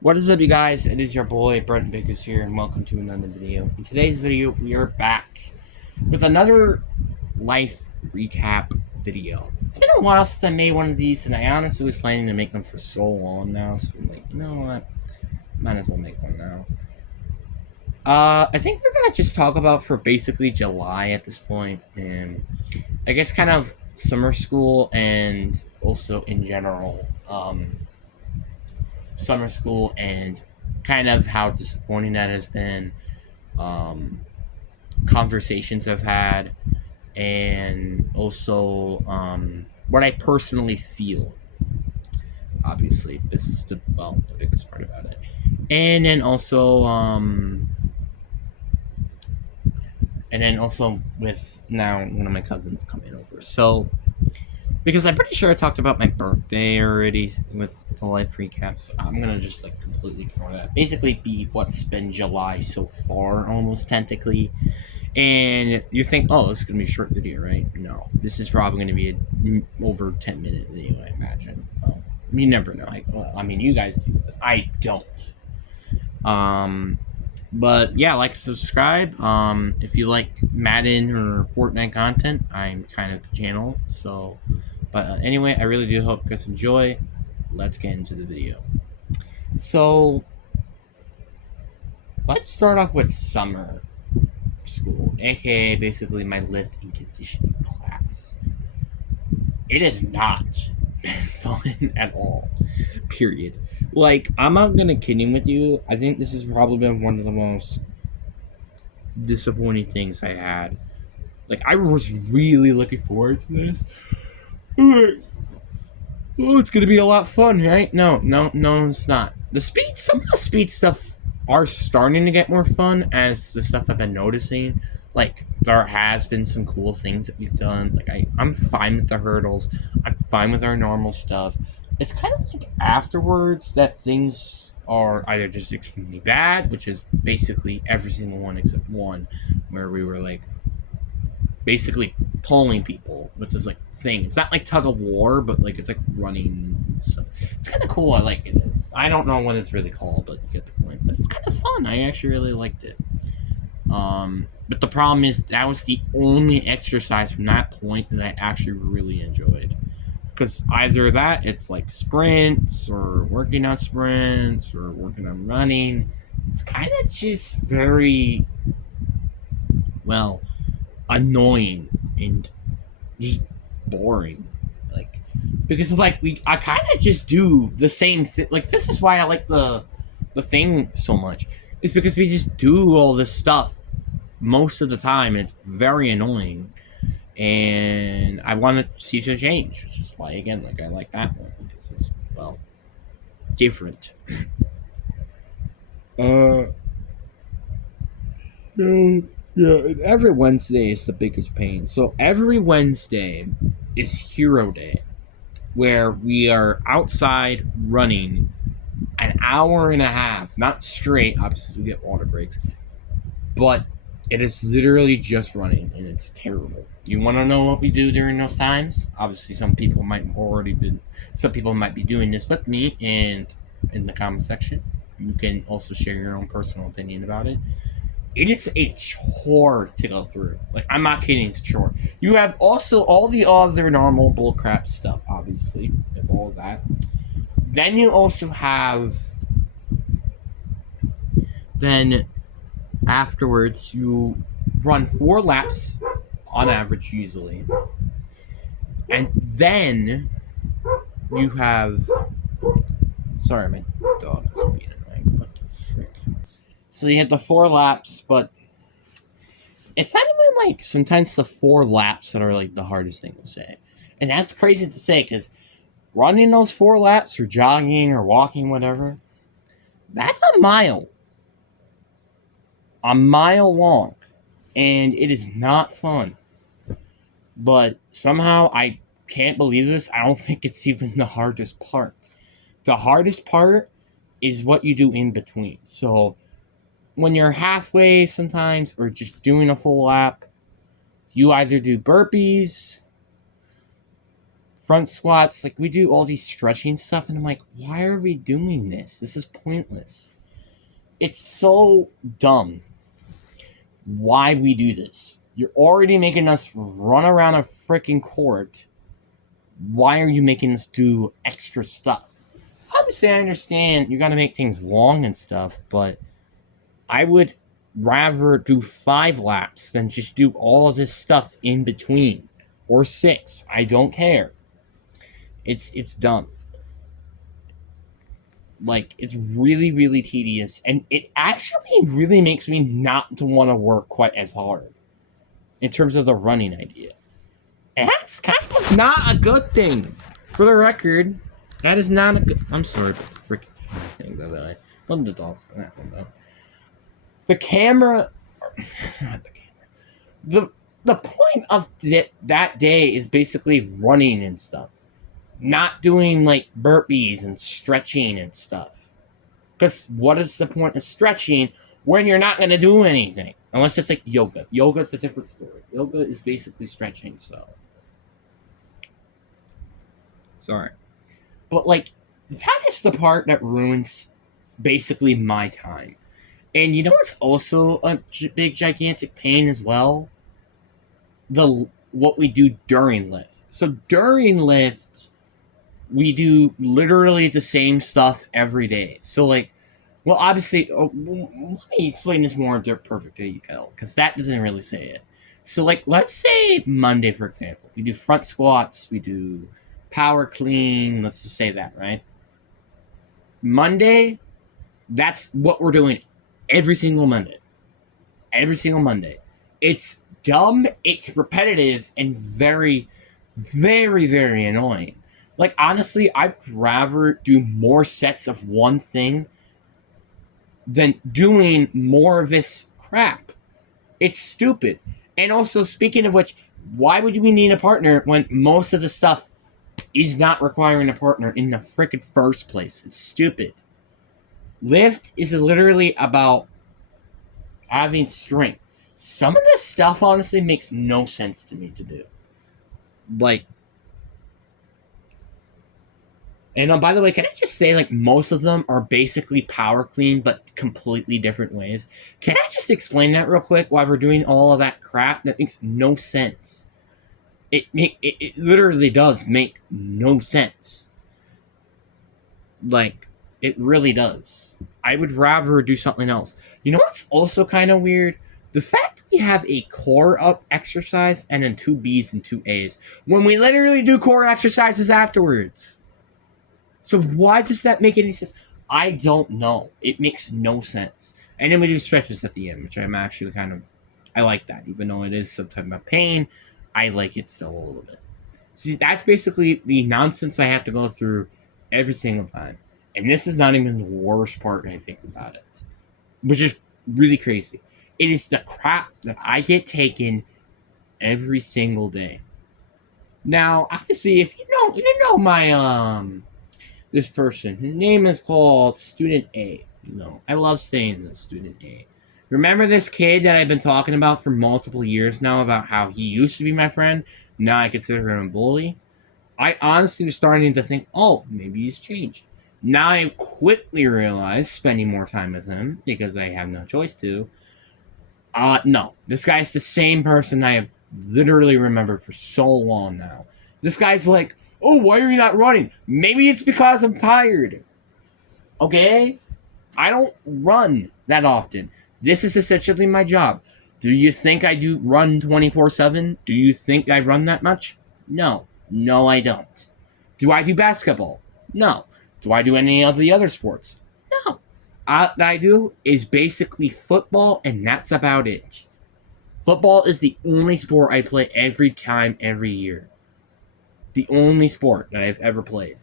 What is up, you guys? It is your boy Brent Biggers here, and welcome to another video. In today's video, we are back with another life recap video. It's been a while since I made one of these, and I honestly was planning to make them for so long now. So I'm like, you know what? Might as well make one now. I think we're gonna just talk about for basically July at this point, and I guess kind of summer school and also in general. Summer school and kind of how disappointing that has been, um, conversations I've had, and also what I personally feel. Obviously, this is the biggest part about it, and then also with now one of my cousins coming over. So because I'm pretty sure I talked about my birthday already with the life recaps. I'm gonna just like completely ignore that. Basically, be what's been July so far, almost technically. And you think, oh, this is gonna be a short video, right? No, this is probably gonna be a over 10-minute video, I imagine. You never know. I mean, you guys do, but I don't. Um, but yeah, like, subscribe. If you like Madden or Fortnite content, I'm kind of the channel. So, but anyway, I really do hope you guys enjoy. Let's get into the video. So, let's start off with summer school, aka basically my lift and conditioning class. It is not fun at all. Period. Like, I'm not gonna kidding with you. I think this has probably been one of the most disappointing things I had. Like, I was really looking forward to this. Oh, it's gonna be a lot of fun, right? No, it's not. Some of the speed stuff are starting to get more fun as the stuff I've been noticing. Like, there has been some cool things that we've done. Like, I'm fine with the hurdles. I'm fine with our normal stuff. It's kind of like afterwards that things are either just extremely bad, which is basically every single one except one, where we were like, basically pulling people with this like thing. It's not like tug of war, but like it's like running and stuff. It's kind of cool. I like it. I don't know what it's really called, but you get the point. But it's kind of fun. I actually really liked it. But the problem is that was the only exercise from that point that I actually really enjoyed. Because either that, it's like sprints or working on sprints or working on running. It's kind of just very, well, annoying and just boring. Like, because it's like I kind of just do the same thing. Like, this is why I like the thing so much. Is because we just do all this stuff most of the time, and it's very annoying. And I want to see some change, which is why, again, like, I like that one because it's, well, different. Uh, so yeah, and every Wednesday is the biggest pain. So every Wednesday is Hero Day, where we are outside running an hour and a half, not straight. Obviously, we get water breaks, but it is literally just running, and it's terrible. You want to know what we do during those times? Obviously, some people might be doing this with me, and in the comment section, you can also share your own personal opinion about it. It is a chore to go through. Like, I'm not kidding, it's a chore. You have also all the other normal bullcrap stuff, obviously, and all of that. Then you also have, then afterwards, you run 4 laps on average, usually. And then you have, sorry, my dog is being annoying. What the frick? So you have the 4 laps, but it's not even like sometimes the 4 laps that are like the hardest thing to say. And that's crazy to say because running those 4 laps or jogging or walking, whatever, that's a mile long. And it is not fun. But somehow I can't believe this. I don't think it's even the hardest part. The hardest part is what you do in between. So when you're halfway sometimes or just doing a full lap, you either do burpees, front squats, like we do all these stretching stuff, and I'm like, why are we doing this? This is pointless. It's so dumb why we do this. You're already making us run around a freaking court. Why are you making us do extra stuff? Obviously, I understand you got to make things long and stuff, but I would rather do 5 laps than just do all of this stuff in between, or 6. I don't care. It's dumb. Like, it's really, really tedious, and it actually really makes me not to want to work quite as hard in terms of the running idea. And that's kind of not a good thing. For the record, that is not a good... I'm sorry, freaking thing, by the way. Love the dogs on that one, though. The camera... Not the camera. The point of that day is basically running and stuff. Not doing, like, burpees and stretching and stuff. Because what is the point of stretching when you're not going to do anything? Unless it's like yoga. Yoga's a different story. Yoga is basically stretching, so... Sorry. But, like, that is the part that ruins basically my time. And you know what's also a big, gigantic pain as well? What we do during lift. So during lift, we do literally the same stuff every day. So, like, well, obviously, let me explain this more perfectly, because that doesn't really say it. So, like, let's say Monday, for example. We do front squats, we do power clean, let's just say that, right? Monday, that's what we're doing every single Monday. Every single Monday. It's dumb, it's repetitive, and very, very, very annoying. Like, honestly, I'd rather do more sets of one thing than doing more of this crap. It's stupid. And also, speaking of which, why would we need a partner when most of the stuff is not requiring a partner in the frickin' first place? It's stupid. Lift is literally about having strength. Some of this stuff honestly makes no sense to me to do. Like, and by the way, can I just say, like, most of them are basically power clean, but completely different ways? Can I just explain that real quick why we're doing all of that crap? That makes no sense. It literally does make no sense. Like, it really does. I would rather do something else. You know what's also kind of weird? The fact we have a core up exercise and then 2 Bs and 2 As when we literally do core exercises afterwards. So why does that make any sense? I don't know. It makes no sense. And then we do stretches at the end, which I'm actually kind of... I like that. Even though it is some type of pain, I like it still a little bit. See, that's basically the nonsense I have to go through every single time. And this is not even the worst part, I think, about it. Which is really crazy. It is the crap that I get taken every single day. Now, obviously, if you know my, this person, his name is called Student A. You know, I love saying this, Student A. Remember this kid that I've been talking about for multiple years now about how he used to be my friend? Now I consider him a bully. I honestly was starting to think, oh, maybe he's changed. Now I quickly realized, spending more time with him, because I have no choice to, no. This guy's the same person I have literally remembered for so long now. This guy's like, oh, why are you not running? Maybe it's because I'm tired. Okay? I don't run that often. This is essentially my job. Do you think I do run 24/7? Do you think I run that much? No. No, I don't. Do I do basketball? No. Do I do any of the other sports? No. All that I do is basically football, and that's about it. Football is the only sport I play every time, every year. The only sport that I've ever played.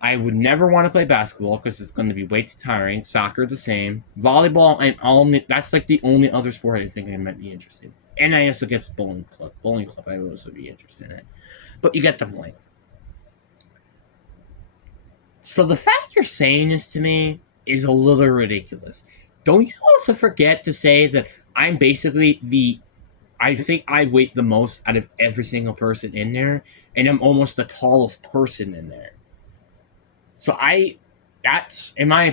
I would never want to play basketball because it's going to be way too tiring. Soccer, the same. Volleyball, that's like the only other sport I think I might be interested in. And I also guess bowling club. Bowling club I would also be interested in. But you get the point. So the fact you're saying this to me is a little ridiculous. Don't you also forget to say that I'm basically I think I weight the most out of every single person in there, and I'm almost the tallest person in there. So that's in my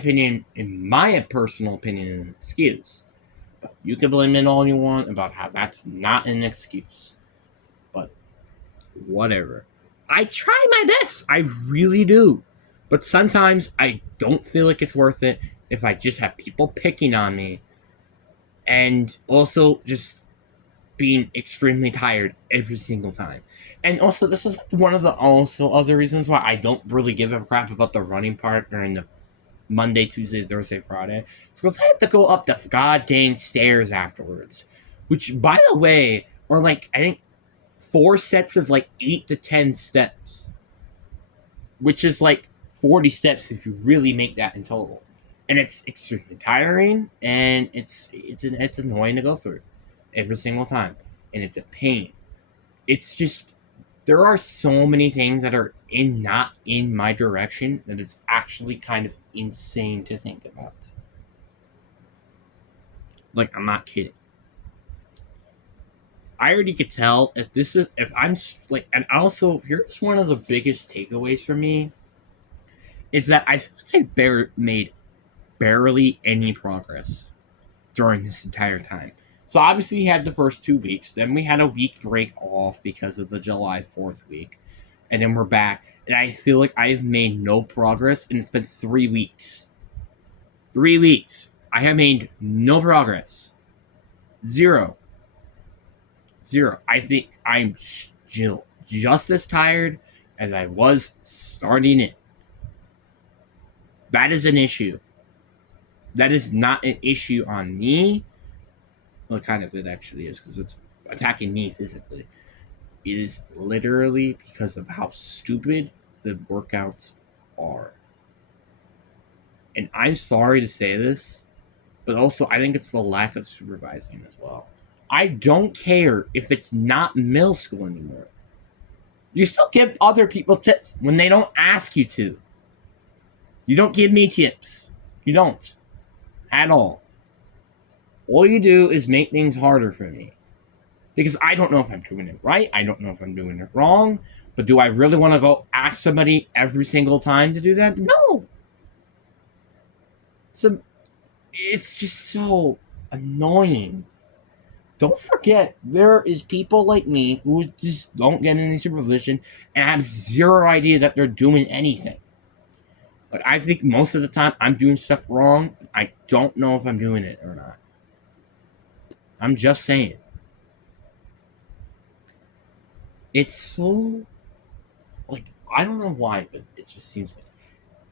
personal opinion, an excuse. But you can blame it all you want about how that's not an excuse. But whatever. I try my best. I really do. But sometimes I don't feel like it's worth it if I just have people picking on me and also just being extremely tired every single time. And also, this is one of the also other reasons why I don't really give a crap about the running part during the Monday, Tuesday, Thursday, Friday. It's because I have to go up the goddamn stairs afterwards. Which, by the way, are like, I think 4 sets of like 8 to 10 steps. Which is like 40 steps if you really make that in total. And it's extremely tiring, and it's annoying to go through every single time, and it's a pain. It's just there are so many things that are not in my direction that it's actually kind of insane to think about. Like, I'm not kidding. I already could tell if I'm like, and also here's one of the biggest takeaways for me is that I feel like made barely any progress during this entire time. So obviously we had the first 2 weeks, then we had a week break off because of the July 4th week, and then we're back. And I feel like I've made no progress, and it's been 3 weeks. 3 weeks. I have made no progress. Zero. I think I'm still just as tired as I was starting it. That is an issue. That is not an issue on me. Well, kind of it actually is, because it's attacking me physically. It is literally because of how stupid the workouts are. And I'm sorry to say this, but also I think it's the lack of supervising as well. I don't care if it's not middle school anymore. You still give other people tips when they don't ask you to. You don't give me tips. You don't. At all. All you do is make things harder for me. Because I don't know if I'm doing it right. I don't know if I'm doing it wrong. But do I really want to go ask somebody every single time to do that? No. So it's just so annoying. Don't forget, there is people like me who just don't get any supervision and have zero idea that they're doing anything. Like, I think most of the time I'm doing stuff wrong. I don't know if I'm doing it or not. I'm just saying. It's so, like, I don't know why, but it just seems like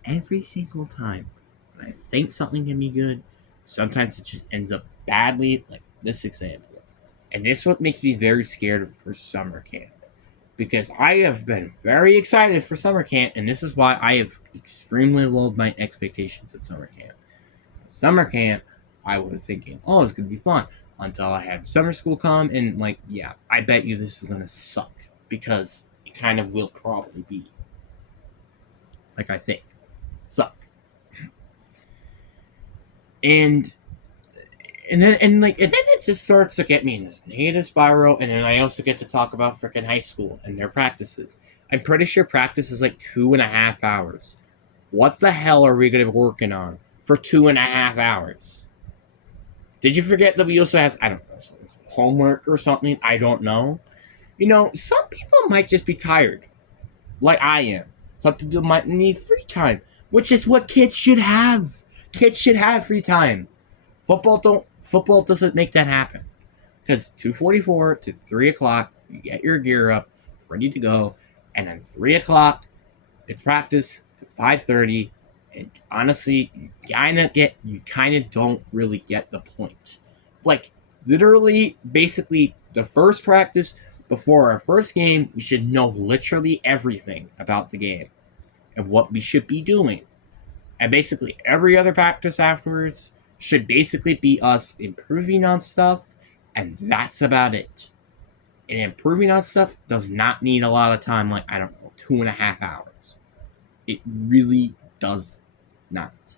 every single time when I think something can be good, sometimes it just ends up badly, like this example. And this what makes me very scared for summer camp. Because I have been very excited for summer camp, and this is why I have extremely lowered my expectations at summer camp. Summer camp, I was thinking, oh, it's going to be fun. Until I had summer school come, and like, yeah, I bet you this is going to suck. Because it kind of will probably be. Like, I think. Suck. And then it just starts to get me in this negative spiral, and then I also get to talk about freaking high school and their practices. I'm pretty sure practice is like 2.5 hours. What the hell are we going to be working on for 2.5 hours? Did you forget that we also have, I don't know, homework or something? I don't know. You know, some people might just be tired, like I am. Some people might need free time, which is what kids should have. Kids should have free time. Football doesn't make that happen. Because 2:44 to 3 o'clock, you get your gear up, ready to go, and then 3 o'clock, it's practice to 5:30, and honestly, you kind of don't really get the point. Like, literally, basically, the first practice, before our first game, we should know literally everything about the game and what we should be doing. And basically, every other practice afterwards should basically be us improving on stuff, and that's about it. And improving on stuff does not need a lot of time, like, I don't know, 2.5 hours. It really does not.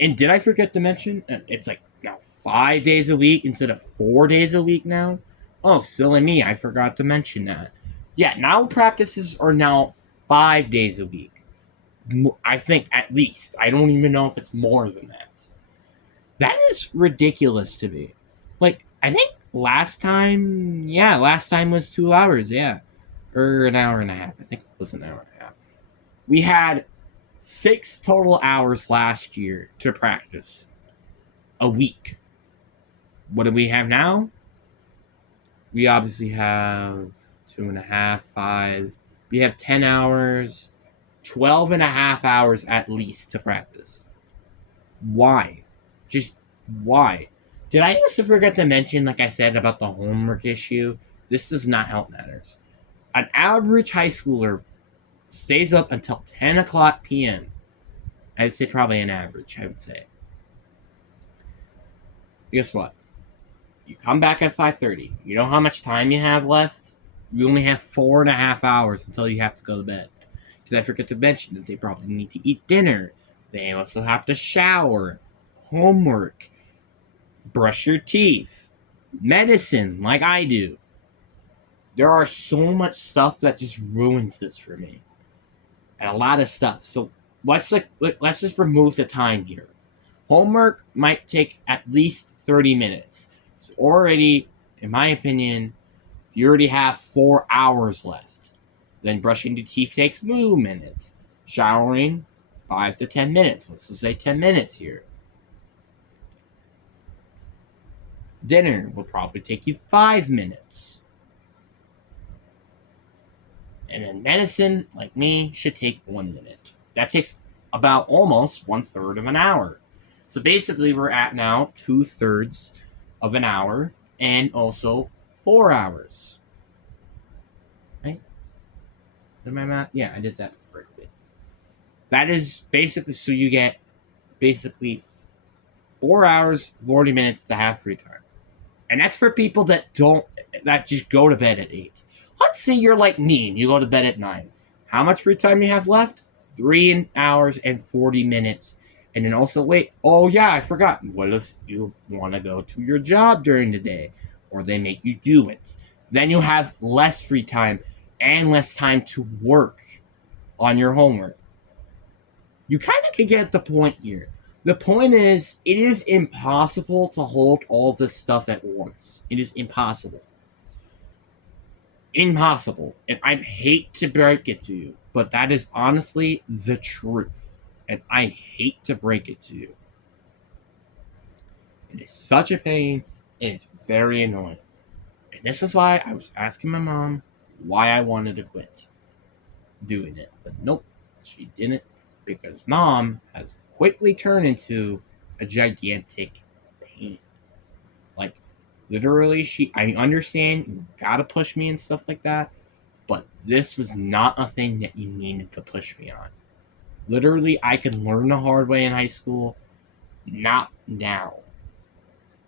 And did I forget to mention, it's like now 5 days a week instead of 4 days a week now? Oh, silly me, I forgot to mention that. Yeah, now practices are now 5 days a week. I think at least. I don't even know if it's more than that. That is ridiculous to me. Like, I think last time was 2 hours, yeah. Or an hour and a half. I think it was an hour and a half. We had 6 total hours last year to practice a week. What do we have now? We obviously have 2.5, 5. We have 10 hours, 12 and a half hours at least to practice. Why? Just why? Did I also forget to mention, like I said, about the homework issue? This does not help matters. An average high schooler stays up until 10 o'clock p.m. I'd say probably an average, I would say. Guess what? You come back at 5:30. You know how much time you have left? You only have 4.5 hours until you have to go to bed. Because I forget to mention that they probably need to eat dinner. They also have to shower, homework, brush your teeth, medicine, like I do. There are so much stuff that just ruins this for me, and a lot of stuff. So let's just remove the time here. Homework might take at least 30 minutes. So already, in my opinion, you already have 4 hours left. Then brushing the teeth takes 2 minutes. Showering, 5 to 10 minutes. Let's just say 10 minutes here. Dinner will probably take you 5 minutes. And then medicine, like me, should take 1 minute. That takes about almost 1/3 of an hour. So basically, we're at now 2/3 of an hour and also 4 hours. Right? Did my math? Yeah, I did that correctly. That is basically so you get basically 4 hours, 40 minutes to have free time. And that's for people that just go to bed at 8. Let's say you're like me and you go to bed at 9. How much free time you have left? 3 hours and 40 minutes. And then also, wait, oh yeah, I forgot. What if you want to go to your job during the day? Or they make you do it? Then you have less free time and less time to work on your homework. You kind of can get the point here. The point is, it is impossible to hold all this stuff at once. It is impossible. Impossible. And I hate to break it to you, but that is honestly the truth. And I hate to break it to you. It is such a pain, and it's very annoying. And this is why I was asking my mom why I wanted to quit doing it. But nope, she didn't, because mom has quickly turned into a gigantic pain. Like, literally, I understand you gotta push me and stuff like that, but this was not a thing that you needed to push me on. Literally, I could learn the hard way in high school, not now.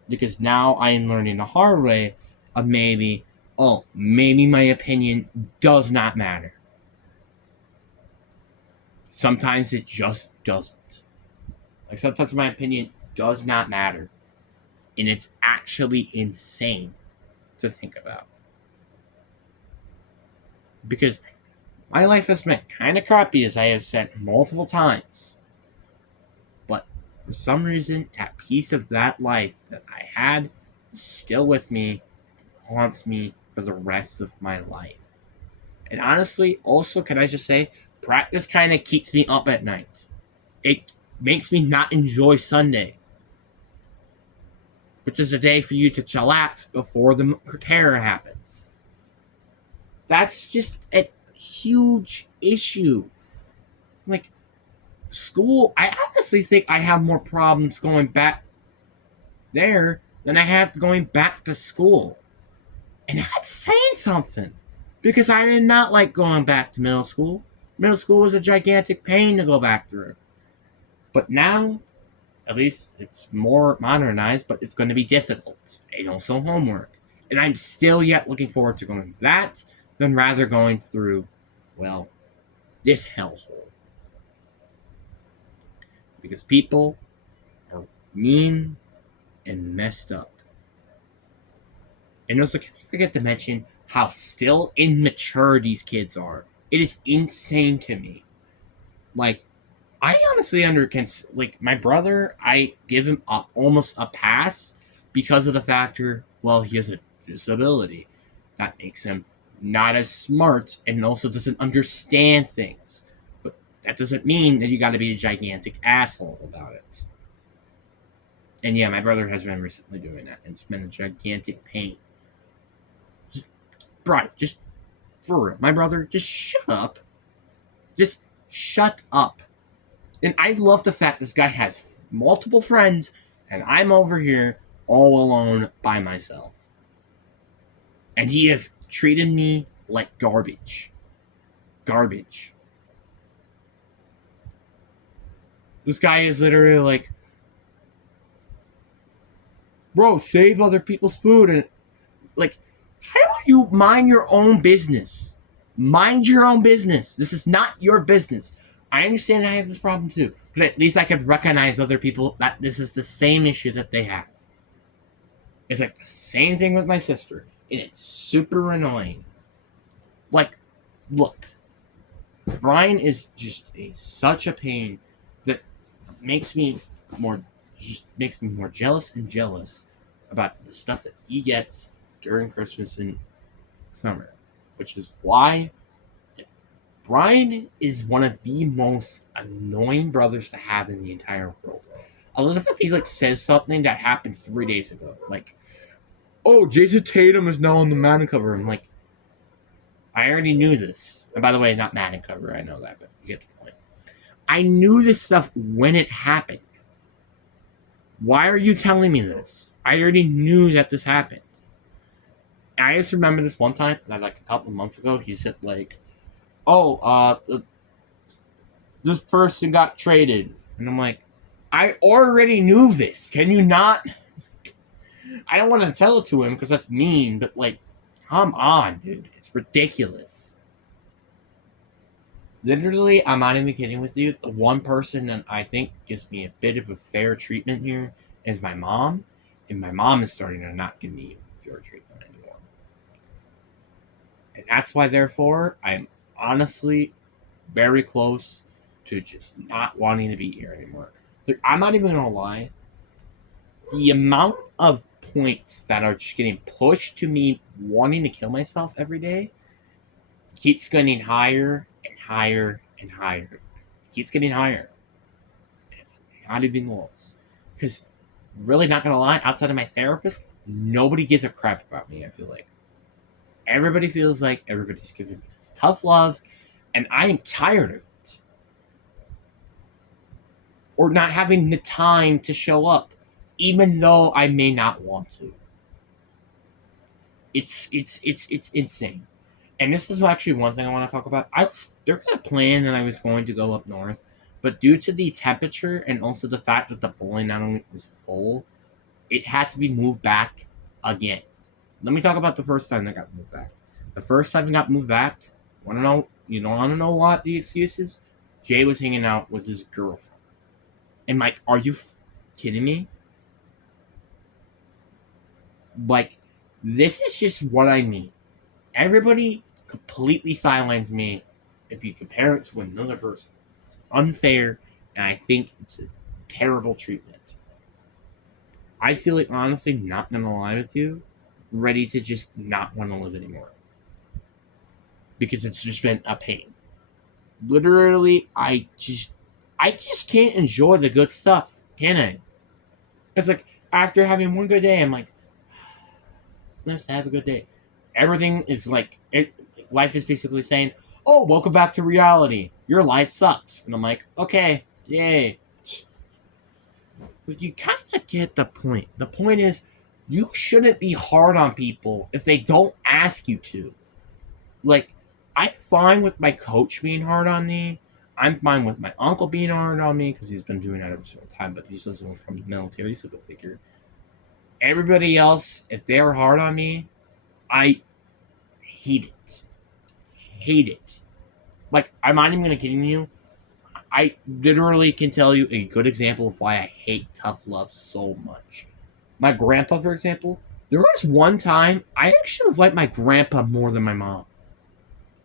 Because now I am learning the hard way of maybe my opinion does not matter. Sometimes it just doesn't. Like, sometimes my opinion does not matter. And it's actually insane to think about. Because my life has been kind of crappy, as I have said multiple times. But for some reason, that piece of that life that I had is still with me, haunts me for the rest of my life. And honestly, also, can I just say, practice kind of keeps me up at night. It makes me not enjoy Sunday, which is a day for you to chillax before the terror happens. That's just a huge issue. Like, school, I honestly think I have more problems going back there than I have going back to school. And that's saying something. Because I did not like going back to middle school. Middle school was a gigantic pain to go back through. But now, at least it's more modernized, but it's going to be difficult. And also homework. And I'm still yet looking forward to going that than rather going through, well, this hellhole. Because people are mean and messed up. And also, can I forget to mention how still immature these kids are. It is insane to me. Like, I honestly like my brother. I give him almost a pass because of the factor. Well, he has a disability that makes him not as smart and also doesn't understand things. But that doesn't mean that you got to be a gigantic asshole about it. And yeah, my brother has been recently doing that. It's been a gigantic pain. Just, Brian, just for real, my brother, just shut up. Just shut up. And I love the fact this guy has multiple friends, and I'm over here all alone by myself. And he has treated me like garbage. Garbage. This guy is literally like, bro, save other people's food. And like, how about you mind your own business? Mind your own business. This is not your business. I understand I have this problem too, but at least I could recognize other people that this is the same issue that they have. It's like the same thing with my sister, and it's super annoying. Like, look, Brian is just such a pain that makes me more jealous and jealous about the stuff that he gets during Christmas and summer, which is why Brian is one of the most annoying brothers to have in the entire world. I love the fact he like says something that happened 3 days ago, like, "Oh, Jason Tatum is now on the Madden cover." I'm like, I already knew this. And by the way, not Madden cover. I know that, but you get the point. I knew this stuff when it happened. Why are you telling me this? I already knew that this happened. And I just remember this one time, like a couple months ago, he said like, "Oh, this person got traded," and I'm like, I already knew this. Can you not? I don't want to tell it to him because that's mean, but like, come on, dude. It's ridiculous. Literally, I'm not even kidding with you. The one person that I think gives me a bit of a fair treatment here is my mom, and my mom is starting to not give me fair treatment anymore. And that's why, therefore, I'm honestly very close to just not wanting to be here anymore. Like, I'm not even gonna lie. The amount of points that are just getting pushed to me wanting to kill myself every day keeps getting higher and higher and higher. It keeps getting higher. It's not even close. Because, really, not gonna lie, outside of my therapist, nobody gives a crap about me, I feel like. Everybody feels like everybody's giving me this tough love, and I am tired of it. Or not having the time to show up, even though I may not want to. It's insane. And this is actually one thing I want to talk about. There was a plan that I was going to go up north, but due to the temperature and also the fact that the bowling alley was full, it had to be moved back again. Let me talk about the first time that got moved back. The first time it got moved back, want to know what the excuse is? Jay was hanging out with his girlfriend. And like, are you kidding me? Like, this is just what I mean. Everybody completely sidelines me if you compare it to another person. It's unfair, and I think it's a terrible treatment. I feel like, honestly, not gonna lie with you, ready to just not want to live anymore. Because it's just been a pain. Literally, I just can't enjoy the good stuff, can I? It's like, after having one good day, I'm like, it's nice to have a good day. Everything is like, life is basically saying, "Oh, welcome back to reality. Your life sucks." And I'm like, okay, yay. But you kind of get the point. The point is, you shouldn't be hard on people if they don't ask you to. Like, I'm fine with my coach being hard on me. I'm fine with my uncle being hard on me because he's been doing that every single time, but he's listening from the military, so go figure. Everybody else, if they were hard on me, I hate it. Hate it. Like, I'm not even going to kidding you. I literally can tell you a good example of why I hate tough love so much. My grandpa, for example, There was one time I actually liked my grandpa more than my mom.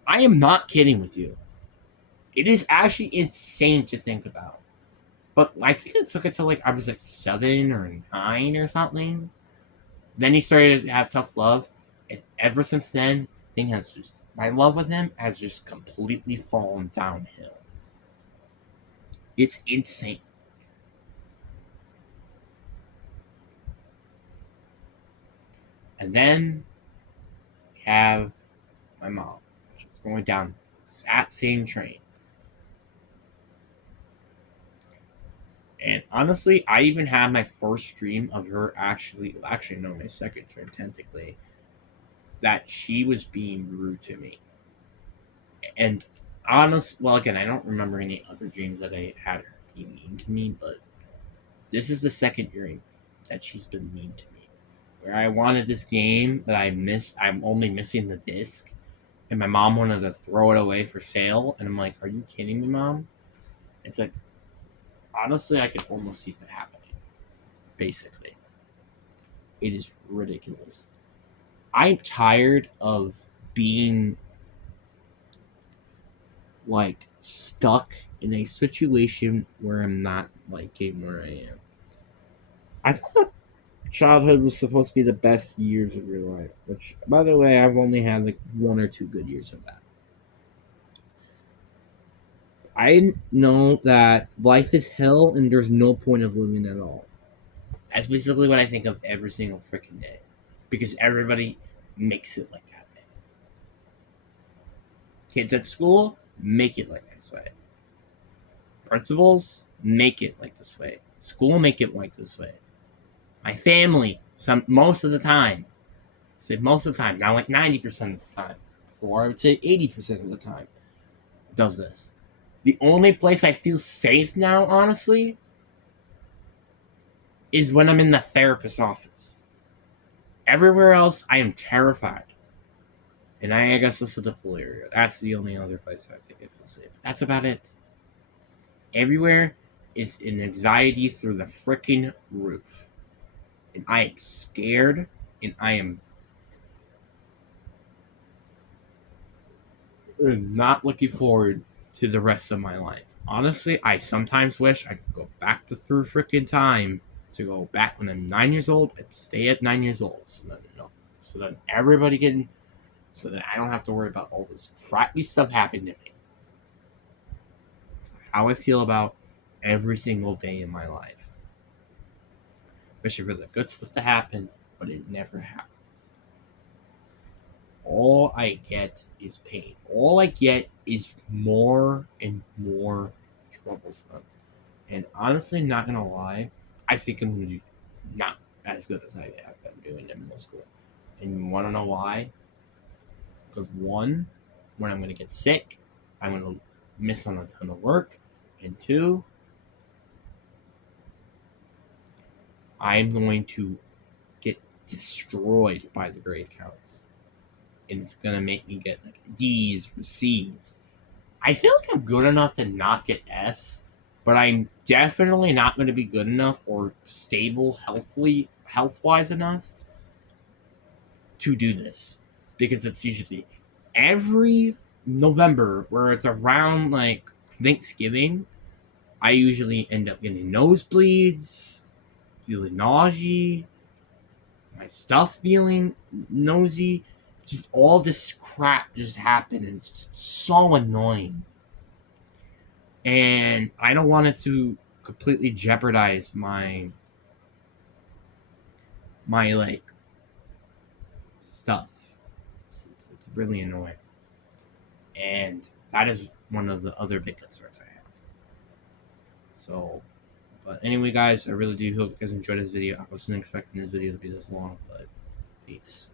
I am not kidding with you. It is actually insane to think about. But I think it took it till like I was like 7 or 9 or something. Then he started to have tough love, and ever since then, thing has just my love with him has just completely fallen downhill. It's insane. And then we have my mom, which is going down that same train. And honestly, I even had my first dream of her actually no, my second dream technically, that she was being rude to me. And well, again, I don't remember any other dreams that I had her be mean to me, but this is the second dream that she's been mean to me. Where I wanted this game that I missed, I'm only missing the disc, and my mom wanted to throw it away for sale, and I'm like, "Are you kidding me, mom?" It's like, honestly, I could almost see that happening. Basically, it is ridiculous. I'm tired of being like stuck in a situation where I'm not liking where I am. I thought childhood was supposed to be the best years of your life, which, by the way, I've only had like 1 or 2 good years of that. I know that life is hell and there's no point of living at all. That's basically what I think of every single freaking day. Because everybody makes it like that. Kids at school make it like this way. Principals make it like this way. School make it like this way. My family, most of the time, say most of the time, now like 90% of the time, before I would say 80% of the time, does this. The only place I feel safe now, honestly, is when I'm in the therapist's office. Everywhere else, I am terrified. And I guess this is the pool area. That's the only other place I think I feel safe. That's about it. Everywhere is an anxiety through the freaking roof. And I am scared, and I am not looking forward to the rest of my life. Honestly, I sometimes wish I could go back to through freaking time to go back when I'm 9 years old and stay at 9 years old. So that everybody can, so that I don't have to worry about all this crappy stuff happening to me. How I feel about every single day in my life. Especially for the good stuff to happen, but it never happens. All I get is pain. All I get is more and more troublesome. And honestly, not gonna lie, I think I'm gonna do not as good as I have been doing in middle school. And you wanna know why? Because one, when I'm gonna get sick, I'm gonna miss on a ton of work. And two, I'm going to get destroyed by the grade counts. And it's gonna make me get like D's or C's. I feel like I'm good enough to not get F's, but I'm definitely not going to be good enough or stable health wise enough to do this. Because it's usually every November where it's around like Thanksgiving, I usually end up getting nosebleeds, feeling nausea, my stuff feeling nosy. Just all this crap just happened, and it's just so annoying. And I don't want it to completely jeopardize my like stuff. It's really annoying, and that is one of the other big concerns I have. So, but anyway, guys, I really do hope you guys enjoyed this video. I wasn't expecting this video to be this long, but peace.